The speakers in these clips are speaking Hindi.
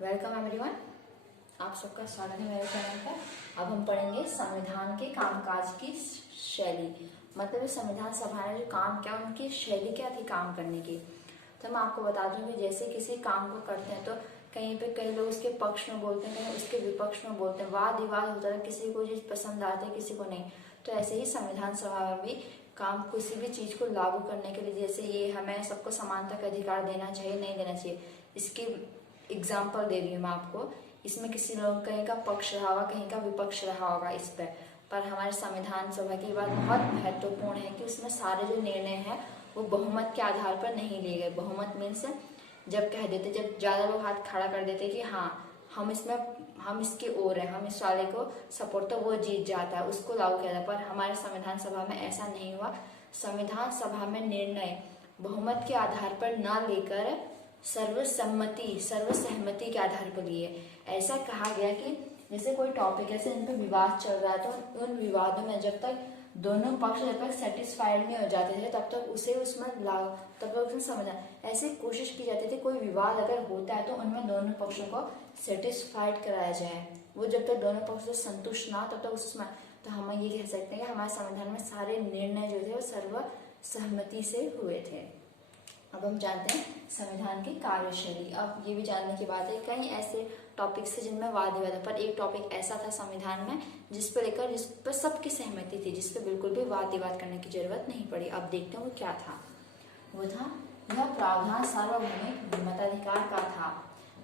वेलकम एवरीवन, आप सबका स्वागत है मेरे चैनल पर। अब हम पढ़ेंगे संविधान के कामकाज की शैली, मतलब संविधान सभा ने जो काम किया उनकी शैली क्या थी काम करने की। तो मैं आपको बता दूं कि जैसे किसी काम को करते हैं तो कहीं पे कई लोग उसके पक्ष में बोलते हैं, कहीं उसके विपक्ष में बोलते हैं, वाद विवाद होता है, किसी को चीज पसंद आती है किसी को नहीं। तो ऐसे ही संविधान सभा में भी काम किसी भी चीज को लागू करने के लिए, जैसे ये हमें सबको समानता का अधिकार देना चाहिए नहीं देना चाहिए, इसकी एग्जाम्पल दे रही हूँ मैं आपको। इसमें किसी लोग कहीं का पक्ष रहा होगा कहीं का विपक्ष रहा होगा इस पर हमारे संविधान सभा की बात बहुत महत्वपूर्ण है कि उसमें सारे जो निर्णय हैं वो बहुमत के आधार पर नहीं लिए गए। बहुमत मीन्स जब कह देते, जब ज्यादा लोग हाथ खड़ा कर देते कि हाँ हम इसके ओर है, हम इस वाले को सपोर्ट, तो वो जीत जाता है, उसको लागू किया जाता है। पर हमारे संविधान सभा में ऐसा नहीं हुआ। संविधान सभा में निर्णय बहुमत के आधार पर न लेकर सर्वसहमति के आधार पर लिए। ऐसा कहा गया कि जैसे कोई टॉपिक है जिन पर विवाद चल रहा है तो उन विवादों में जब तक दोनों पक्ष जब तक सेटिस्फाइड नहीं हो जाते थे तब तक उसे समझना ऐसे कोशिश की जाती थी। कोई विवाद अगर होता है तो उनमें दोनों पक्षों को सेटिस्फाइड कराया जाए। वो जब तक दोनों पक्ष से संतुष्ट ना तब तक उसमें, तो हम ये कह सकते हैं कि हमारे संविधान में सारे निर्णय जो थे वो सर्वसहमति से हुए थे। अब हम जानते हैं संविधान की कार्यशैली। अब ये भी जानने की बात है, कई ऐसे टॉपिक्स थे जिनमें वाद विवाद है, पर एक टॉपिक ऐसा था संविधान में जिस पर सबकी सहमति थी, जिस पर बिल्कुल भी वाद विवाद करने की जरूरत नहीं पड़ी। अब देखते हैं वो क्या था। वो था, यह प्रावधान सार्वभौमिक मताधिकार का था,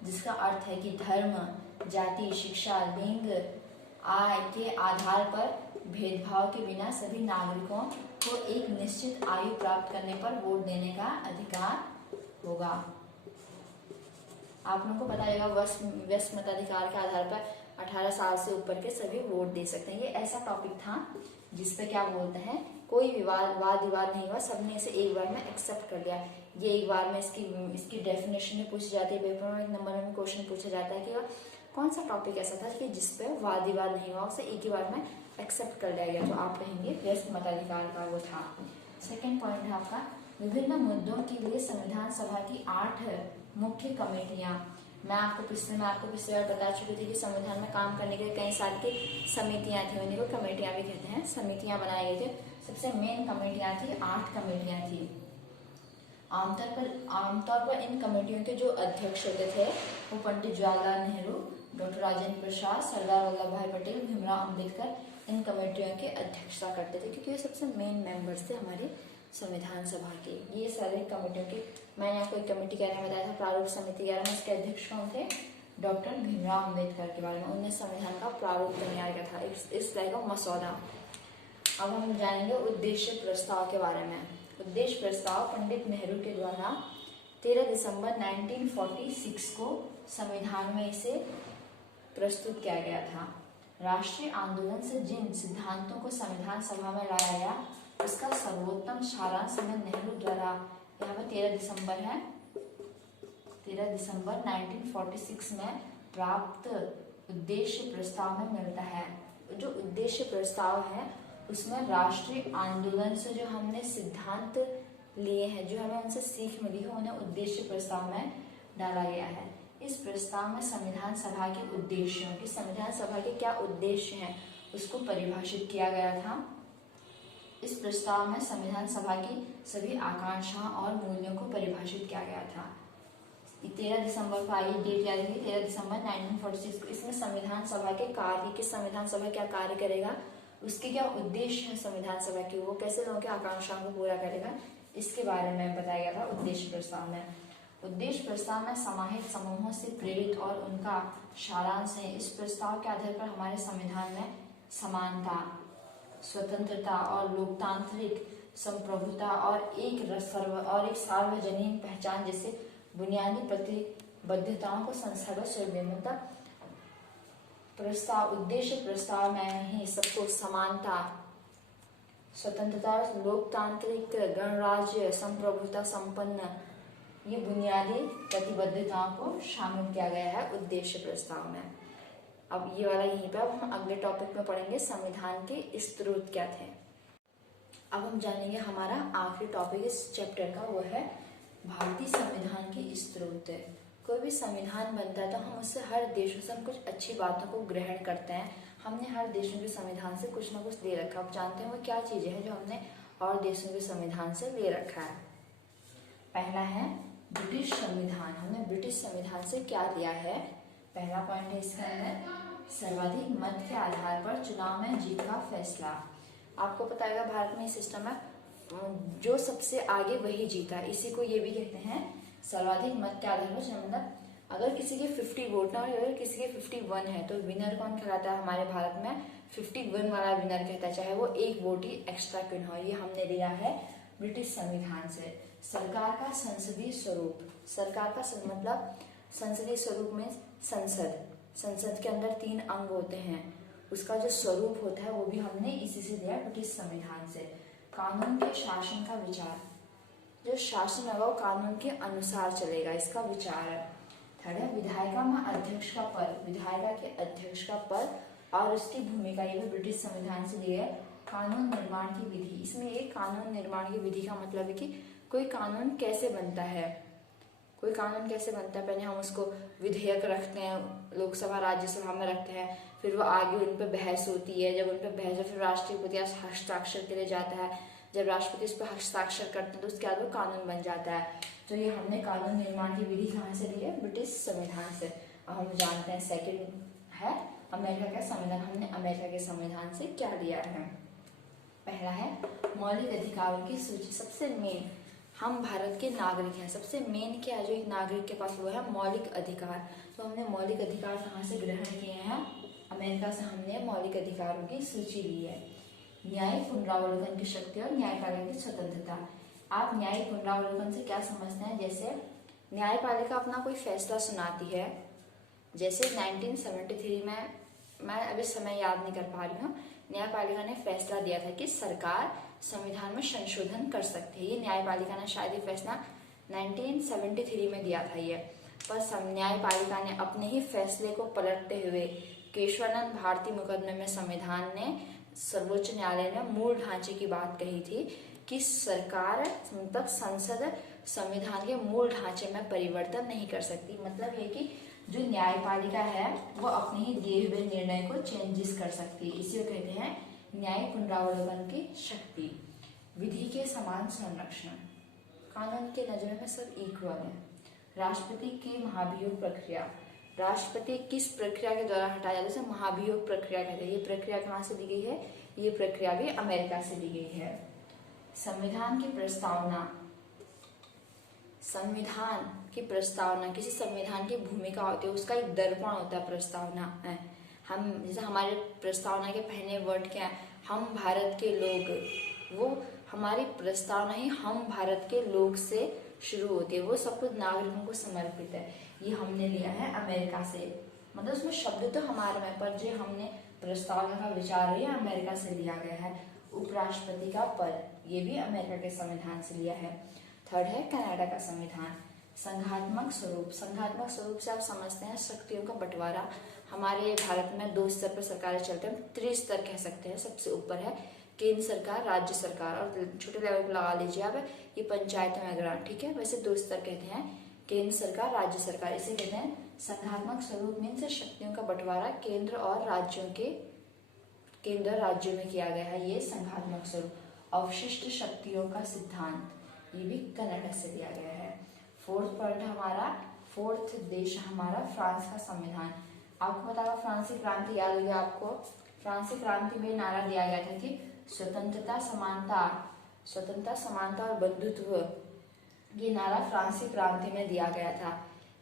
जिसका अर्थ है कि धर्म, जाति, शिक्षा, लिंग, आय के आधार पर भेदभाव के बिना सभी नागरिकों को एक निश्चित आयु प्राप्त करने पर वोट देने का अधिकार होगा। आप लोगों को पता होगा वयस्क मताधिकार के आधार पर 18 साल से ऊपर के सभी वोट दे सकते हैं। ये ऐसा टॉपिक था जिसपे क्या बोलते हैं, कोई वाद विवाद नहीं हुआ, सबने इसे एक बार में एक्सेप्ट कर लिया। ये एक बार में इसकी डेफिनेशन भी पूछी जाती है, पेपर में एक नंबर में क्वेश्चन पूछा जाता है कि कौन सा टॉपिक ऐसा था कि जिसपे वाद विवाद नहीं हुआ, उसे एक ही बार में एक्सेप्ट कर लिया गया। तो आप कहेंगे वयस्क मताधिकार का वो था। सेकेंड पॉइंट है आपका, विभिन्न मुद्दों के लिए संविधान सभा की 8 मुख्य कमेटियां। मैं आपको पिछले बार बता चुकी थी कि संविधान में काम करने के लिए कई साल की समितियां थी, उन्हीं को कमेटियां भी कहते हैं। समितियां बनाई गई थी, सबसे मेन कमेटियां थी, 8 कमेटियां थी। आमतौर पर इन कमेटियों के जो अध्यक्ष होते थे वो पंडित जवाहरलाल नेहरू, डॉक्टर राजेंद्र प्रसाद, सरदार वल्लभ भाई पटेल, भीमराव अम्बेडकर इन कमेटियों की अध्यक्षता करते थे, क्योंकि ये सबसे मेन मेंबर्स थे हमारे संविधान सभा के। ये सारे कमेटियों के, मैंने आपको एक कमेटी के बारे में बताया था, प्रारूप समिति के बारे में। इसके अध्यक्ष कौन थे? डॉक्टर भीमराव अम्बेडकर के बारे में। उन्होंने संविधान का प्रारूप तैयार किया था, इस तरह का मसौदा। अब हम जानेंगे उद्देश्य प्रस्ताव के बारे में। उद्देश्य प्रस्ताव पंडित नेहरू के द्वारा 13 दिसंबर 1946 को संविधान में इसे प्रस्तुत किया गया था। राष्ट्रीय आंदोलन से जिन सिद्धांतों को संविधान सभा में लाया गया उसका सर्वोत्तम सारांश हमें नेहरू द्वारा, यहाँ पे 13 दिसंबर 1946 में प्राप्त उद्देश्य प्रस्ताव में मिलता है। जो उद्देश्य प्रस्ताव है उसमें राष्ट्रीय आंदोलन से जो हमने सिद्धांत लिए हैं, जो हमें उनसे सीख मिली है, उन्हें उद्देश्य प्रस्ताव में डाला गया है। इस प्रस्ताव में संविधान सभा के उद्देश्यों की, संविधान सभा के क्या उद्देश्य हैं उसको परिभाषित किया गया था। इस प्रस्ताव में संविधान सभा की सभी आकांक्षाओं और मूल्यों को परिभाषित किया गया था। 13 दिसंबर को आई डेट याद रखिए, 13 दिसंबर 1946 को। इसमें संविधान सभा के कार्य, कि संविधान सभा क्या कार्य करेगा, उसके क्या उद्देश्य है संविधान सभा के, वो कैसे लोगों की आकांक्षाओं को पूरा करेगा, इसके बारे में बताया गया था उद्देश्य प्रस्ताव में। उद्देश्य प्रस्ताव में समाहित समूहों से प्रेरित और उनका सारांश है। इस प्रस्ताव के आधार पर हमारे संविधान में समानता, स्वतंत्रता और लोकतांत्रिक संप्रभुता और एक सार्वजनीन पहचान जैसे बुनियादी प्रतिबद्धताओं को मतलब उद्देश्य प्रस्ताव में ही सबको समानता, स्वतंत्रता, लोकतांत्रिक, गणराज्य, संप्रभुता संपन्न, ये बुनियादी प्रतिबद्धताओं को शामिल किया गया है उद्देश्य प्रस्ताव में। अब ये वाला यहीं पे, अब हम अगले टॉपिक में पढ़ेंगे संविधान के स्रोत क्या थे। अब हम जानेंगे हमारा आखिरी टॉपिक इस चैप्टर का, वो है भारतीय संविधान के स्रोत। कोई भी संविधान बनता है तो हम उससे हर देशों से हम कुछ अच्छी बातों को ग्रहण करते हैं। हमने हर देशों के संविधान से कुछ ना कुछ ले रखा है। आप जानते हैं वो क्या चीजें हैं जो हमने और देशों के संविधान से ले रखा है। पहला है ब्रिटिश संविधान। हमने ब्रिटिश संविधान से क्या लिया है? पहला पॉइंट है इसके अंदर सर्वाधिक मत के आधार पर चुनाव में जीत का फैसला। आपको पता है भारत में सिस्टम है जो सबसे आगे वही जीता, इसी को ये भी कहते हैं सर्वाधिक मत के आधार पर। मतलब अगर किसी के 50 वोट ना और अगर किसी के 51 है तो विनर कौन कहलाता है? हमारे भारत में 51 वाला विनर कहता है, चाहे वो एक वोट ही एक्स्ट्रा क्यों ना हो। ये हमने लिया है ब्रिटिश संविधान से। सरकार का संसदीय स्वरूप। सरकार का मतलब संसदीय स्वरूप में संसद के अंदर 3 अंग होते हैं, उसका जो स्वरूप होता है वो भी हमने इसी से लिया ब्रिटिश संविधान से। कानून के शासन का विचार। जो शासन है वो कानून के अनुसार चलेगा, इसका विचार है। थर्ड है विधायिका में अध्यक्ष का पद। विधायिका के अध्यक्ष का पद और उसकी भूमिका, ये भी ब्रिटिश संविधान से लिया है। कानून निर्माण की विधि। इसमें एक कानून निर्माण की विधि का मतलब है कि कोई कानून कैसे बनता है। कोई कानून कैसे बनता है, पहले हम उसको विधेयक रखते हैं, लोकसभा राज्यसभा में रखते हैं, फिर वो आगे उन पर बहस होती है। जब उन पर बहस है फिर राष्ट्रपति हस्ताक्षर के लिए जाता है। जब राष्ट्रपति उस पर हस्ताक्षर करते हैं तो उसके बाद वो कानून बन जाता है। तो ये हमने कानून निर्माण की विधि कहाँ से ली है? ब्रिटिश संविधान से। अब हम जानते हैं सेकंड है अमेरिका का संविधान। हमने अमेरिका के संविधान से क्या लिया है? पहला है मौलिक अधिकारों की सूची। सबसे मेन, हम भारत के नागरिक हैं, सबसे मेन क्या है जो एक नागरिक के पास वो है? मौलिक अधिकार। तो हमने मौलिक अधिकार कहाँ से ग्रहण किए हैं? अमेरिका से हमने मौलिक अधिकारों की सूची ली है। न्यायिक पुनरावलोकन की शक्ति और न्यायपालिका की स्वतंत्रता। आप न्यायिक पुनरावलोकन से क्या समझते हैं? जैसे न्यायपालिका अपना कोई फैसला सुनाती है, जैसे 1973 में, मैं अभी समय याद नहीं कर पा रही हूँ, न्यायपालिका ने फैसला दिया था कि सरकार संविधान में संशोधन कर सकती है। ये न्यायपालिका ने शायद ये फैसला 1973 में दिया था ये, पर न्यायपालिका ने अपने ही फैसले को पलटते हुए केशवानंद भारती मुकदमे में संविधान ने, सर्वोच्च न्यायालय ने मूल ढांचे की बात कही थी कि सरकार मतलब संसद संविधान के मूल ढांचे में परिवर्तन नहीं कर सकती। मतलब ये कि जो न्यायपालिका है वो अपने ही दिए हुए निर्णय को चेंजेस कर सकती है, इसी को कहते हैं न्यायिक पुनरावलोकन की शक्ति। विधि के समान संरक्षण। कानून के नजर में सब इक्वल है। राष्ट्रपति की महाभियोग प्रक्रिया। राष्ट्रपति किस प्रक्रिया के द्वारा हटाया जाता है? महाभियोग प्रक्रिया कहते हैं। ये प्रक्रिया कहाँ से दी गई है? ये प्रक्रिया भी अमेरिका से दी गई है। संविधान की प्रस्तावना। संविधान की प्रस्तावना, किसी संविधान की भूमिका होती है, उसका एक दर्पण होता है प्रस्तावना है। हम जैसे हमारे प्रस्तावना के पहले वर्ड क्या है? हम भारत के लोग। वो हमारी प्रस्तावना ही हम भारत के लोग से शुरू होती है, वो सब कुछ नागरिकों को समर्पित है। ये हमने लिया है अमेरिका से। मतलब उसमें शब्द तो हमारे में, पर जो हमने प्रस्तावना का विचार है अमेरिका से लिया गया है। उपराष्ट्रपति का पद, ये भी अमेरिका के संविधान से लिया है। थर्ड है कनाडा का संविधान। संघात्मक स्वरूप। संघात्मक स्वरूप से आप समझते हैं शक्तियों का बंटवारा। हमारे भारत में 2 स्तर पर सरकारें चलते हैं, त्रिस्तर कह सकते हैं। सबसे ऊपर है केंद्र सरकार, राज्य सरकार, और छोटे लेवल पर लगा लीजिए आप ये पंचायत में ग्रांट, ठीक है। वैसे 2 स्तर कहते हैं, केंद्र सरकार, राज्य सरकार, इसे कहते हैं संघात्मक स्वरूप। मीन्स शक्तियों का बंटवारा केंद्र और राज्यों में किया गया है, ये संघात्मक स्वरूप। अवशिष्ट शक्तियों का सिद्धांत, ये भी कनाडा से लिया गया है। फोर्थ पॉइंट हमारा, फोर्थ देश हमारा फ्रांस का संविधान। आपको पता होगा फ्रांसीसी क्रांति याद होगी आपको। फ्रांसीसी क्रांति में नारा दिया गया था कि स्वतंत्रता, समानता और बंधुत्व, ये नारा फ्रांसीसी क्रांति में दिया गया था।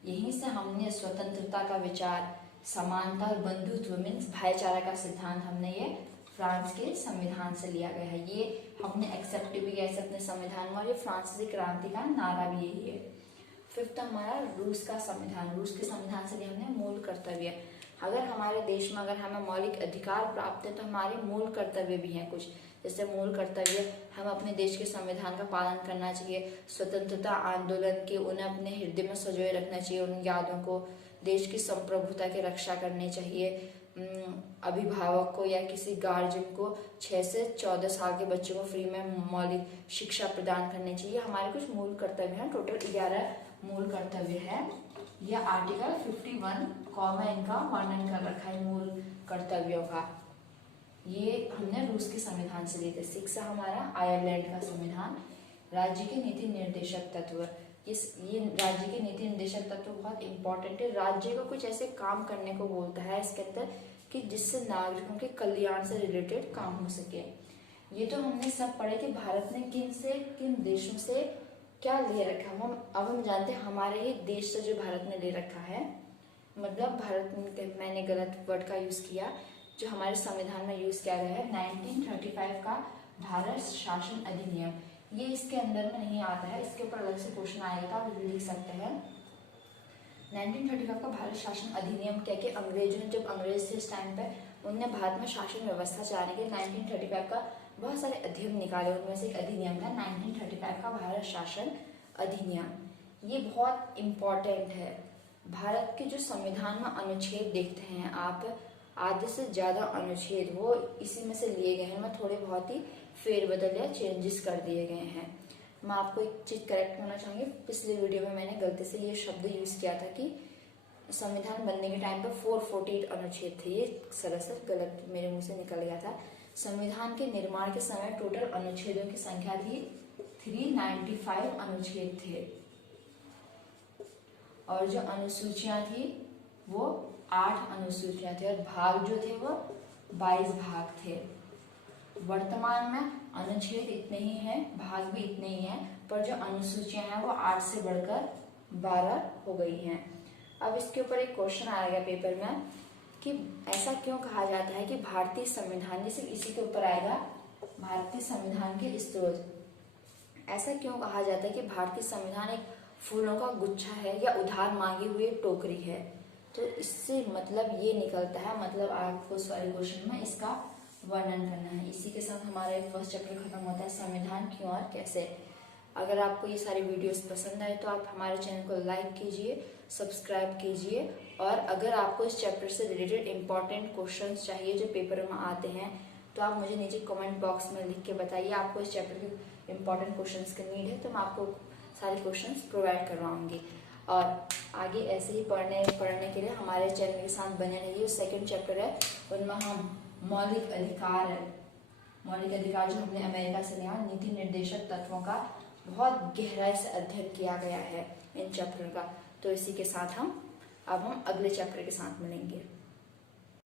यहीं से हमने स्वतंत्रता का विचार, समानता और बंधुत्व मीन्स भाईचारा का सिद्धांत, हमने ये फ्रांस के संविधान से लिया गया है। ये हमने एक्सेप्ट भी किया अपने संविधान में, और ये फ्रांसीसी क्रांति का नारा भी यही है। फिफ्थ हमारा रूस का संविधान। रूस के संविधान से लिए हमने मूल कर्तव्य। अगर हमारे देश में अगर हमें मौलिक अधिकार प्राप्त है तो हमारे मूल कर्तव्य भी हैं कुछ। जैसे मूल कर्तव्य, हम अपने देश के संविधान का पालन करना चाहिए। स्वतंत्रता आंदोलन के उन्हें अपने हृदय में संजोए रखना चाहिए, उन यादों को। देश की संप्रभुता की रक्षा करनी चाहिए। अभिभावक को या किसी गार्जियन को 6 से 14 साल के बच्चों को फ्री में मौलिक शिक्षा प्रदान करनी चाहिए। हमारे कुछ मूल कर्तव्य हैं, टोटल 11 मूल कर्तव्य है। यह आर्टिकल 51 कॉमा इनका वर्णन कर रखा है मूल कर्तव्यों का। ये हमने रूस के संविधान से लिए थे। 6 हमारा आयरलैंड का संविधान। राज्य के नीति निर्देशक तत्व, ये राज्य के नीति निर्देशक तत्व बहुत इंपॉर्टेंट है। राज्य को कुछ ऐसे काम करने को बोलता है इसके अंदर कि जिससे नागरिकों के कल्याण से रिलेटेड काम हो सके। ये तो हमने सब पढ़े कि भारत ने किन देशों से क्या ले रखा है। अब हम जानते हैं हमारे ही देश से जो भारत ने ले रखा है, मतलब भारत में, मैंने गलत वर्ड का यूज किया, जो हमारे संविधान में यूज किया गया है 1935 का भारत शासन अधिनियम, ये इसके अंदर में नहीं आता है। इसके ऊपर अलग से क्वेश्चन आएगा, आप लिख सकते हैं। 1935 का भारत शासन अधिनियम क्या कि अंग्रेजों ने, जब अंग्रेज थे इस टाइम पे, उनने भारत में शासन व्यवस्था चलाने के 1935 का बहुत सारे अधिनियम निकाले। उनमें से एक अधिनियम था 1935 का भारत शासन अधिनियम। ये बहुत इम्पोर्टेंट है। भारत के जो संविधान में अनुच्छेद देखते हैं आप, आधे से ज्यादा अनुच्छेद वो इसी में से लिए गए हैं। मैं थोड़े बहुत ही फेरबदल या चेंजेस कर दिए गए हैं। मैं आपको एक चीज करेक्ट करना चाहूंगी, पिछले वीडियो में मैंने गलती से ये शब्द यूज किया था कि संविधान बनने के टाइम पर 448 अनुच्छेद थे। ये सरासर गलत मेरे मुंह से निकल गया था। संविधान के निर्माण के समय टोटल अनुच्छेदों की संख्या थी 395 अनुच्छेद थे, और जो अनुसूचियां थी वो 8 अनुसूचियां थी, और भाग जो थे वो 22 भाग थे। वर्तमान में अनुच्छेद इतने ही हैं, भाग भी इतने ही हैं, पर जो अनुसूचियां हैं वो 8 से बढ़कर 12 हो गई हैं। अब इसके ऊपर एक क्वेश्चन आएगा पेपर में कि ऐसा क्यों कहा जाता है कि भारतीय संविधान, जैसे इसी के ऊपर आएगा भारतीय संविधान के स्रोत, ऐसा क्यों कहा जाता है कि भारतीय संविधान एक फूलों का गुच्छा है या उधार मांगी हुई टोकरी है। तो इससे मतलब ये निकलता है, मतलब आपको इस वाले क्वेश्चन में इसका वर्णन करना है। इसी के साथ हमारा एक फर्स्ट चैप्टर खत्म होता है, संविधान क्यों और कैसे। अगर आपको ये सारी वीडियोस पसंद आए तो आप हमारे चैनल को लाइक कीजिए, सब्सक्राइब कीजिए, और अगर आपको इस चैप्टर से रिलेटेड इंपॉर्टेंट क्वेश्चंस चाहिए जो पेपर में आते हैं तो आप मुझे नीचे कमेंट बॉक्स में लिख के बताइए आपको इस चैप्टर के इंपॉर्टेंट क्वेश्चंस की नीड है, तो मैं आपको सारे क्वेश्चंस प्रोवाइड करवाऊंगी। और आगे ऐसे ही पढ़ने के लिए हमारे चैनल के साथ बने रहिए। सेकंड चैप्टर है, उनमें हम मौलिक अधिकार जो हमने अमेरिका से लिया, नीति निर्देशक तत्वों का बहुत गहराई से अध्ययन किया गया है इन चैप्टर का। तो इसी के साथ हम अगले चैप्टर के साथ मिलेंगे।